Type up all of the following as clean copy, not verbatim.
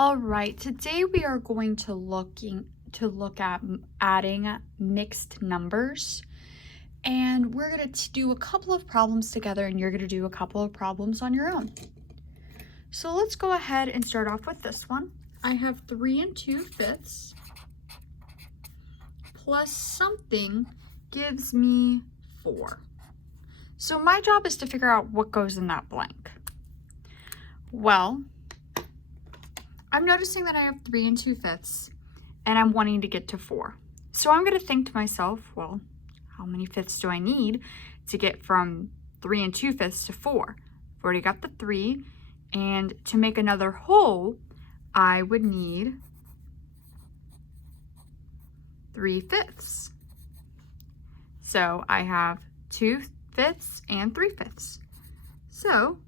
All right, today we are going to look at adding mixed numbers. And we're going to do a couple of problems together, and you're going to do a couple of problems on your own. So let's go ahead and start off with this one. I have 3 2/5 plus something gives me 4. So my job is to figure out what goes in that blank. Well, I'm noticing that I have 3 2/5 and I'm wanting to get to 4. So I'm going to think to myself, well, how many fifths do I need to get from 3 2/5 to 4? I've already got the 3, and to make another whole, I would need 3/5. So I have 2/5 and 3/5. So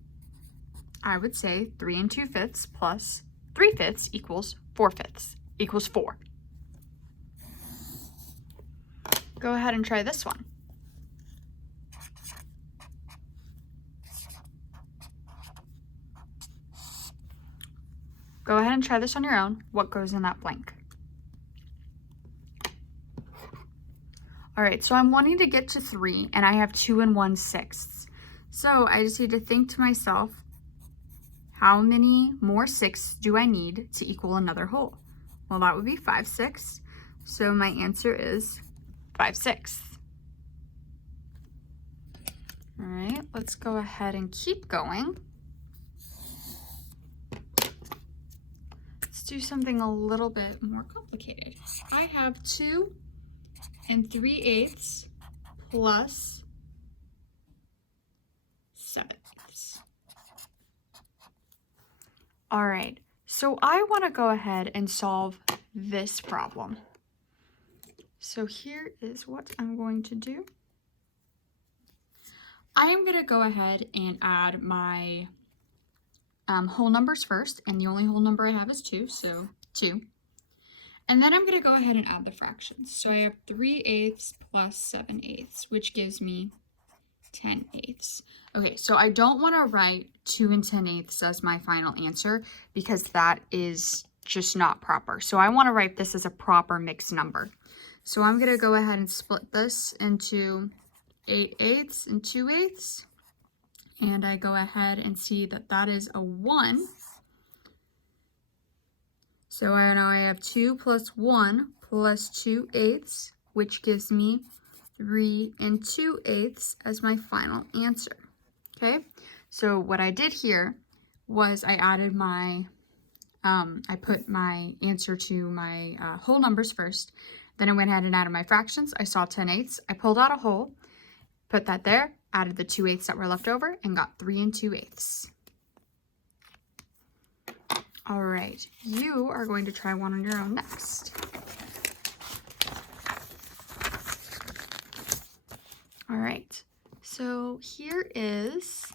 I would say 3 2/5 plus 3/5 equals 4/5 equals 4. Go ahead and try this one. Go ahead and try this on your own. What goes in that blank? All right, so I'm wanting to get to 3, and I have 2 1/6. So I just need to think to myself, how many more 6 do I need to equal another whole? Well, that would be 5/6. So my answer is 5/6. All right, let's go ahead and keep going. Let's do something a little bit more complicated. I have 2 3/8 plus 7/8. All right, so I want to go ahead and solve this problem. So here is what I'm going to do. I am going to go ahead and add my whole numbers first, and the only whole number I have is 2, so 2. And then I'm going to go ahead and add the fractions. So I have 3/8 plus 7/8, which gives me 10/8. Okay, so I don't want to write 2 10/8 as my final answer because that is just not proper. So I want to write this as a proper mixed number. So I'm going to go ahead and split this into 8/8 and 2/8. And I go ahead and see that that is a 1. So I know I have 2 plus 1 plus 2/8, which gives me 3 2/8 as my final answer. Okay, so what I did here was I added my, I put my answer to my whole numbers first. Then I went ahead and added my fractions. I saw 10/8. I pulled out a whole, put that there, added the 2/8 that were left over, and got 3 2/8. All right, you are going to try one on your own next. All right, so here is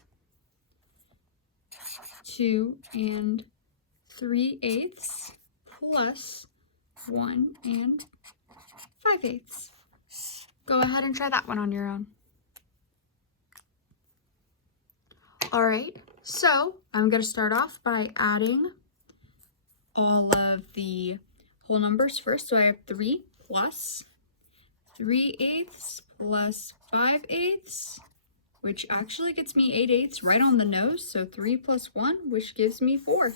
2 3/8 plus 1 5/8. Go ahead and try that one on your own. All right, so I'm going to start off by adding all of the whole numbers first. So I have 3 plus 3/8 plus 5/8, which actually gets me 8/8 right on the nose. So 3 plus 1, which gives me 4.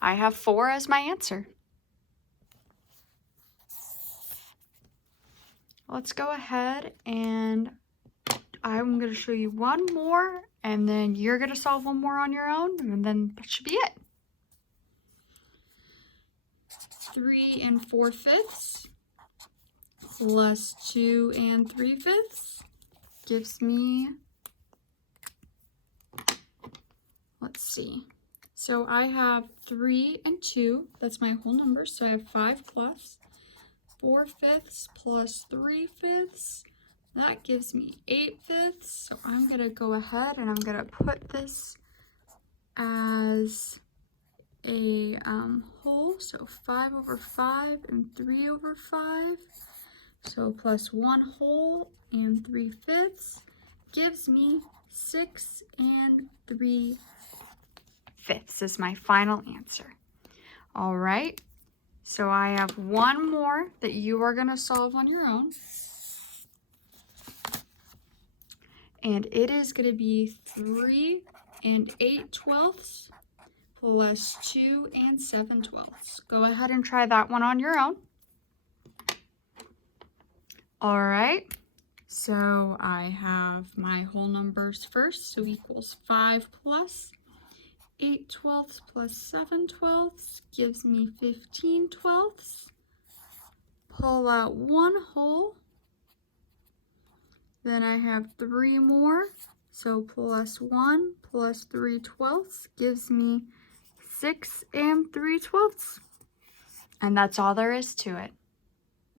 I have 4 as my answer. Let's go ahead and I'm going to show you one more, and then you're going to solve one more on your own, and then that should be it. 3 4/5 plus 2 3/5 gives me, let's see. So I have 3 and 2, that's my whole number. So I have 5 plus 4/5 plus 3/5. That gives me 8/5. So I'm going to go ahead and I'm going to put this as a whole. So 5/5 and 3/5. So plus 1 whole and 3/5 gives me 6 3/5 is my final answer. All right. So I have one more that you are going to solve on your own. And it is going to be 3 8/12 plus 2 7/12. Go ahead and try that one on your own. All right. So I have my whole numbers first, so equals 5 plus 8/12 plus 7/12 gives me 15/12. Pull out one whole. Then I have 3 more, so plus 1 plus 3/12 gives me 6 3/12. And that's all there is to it.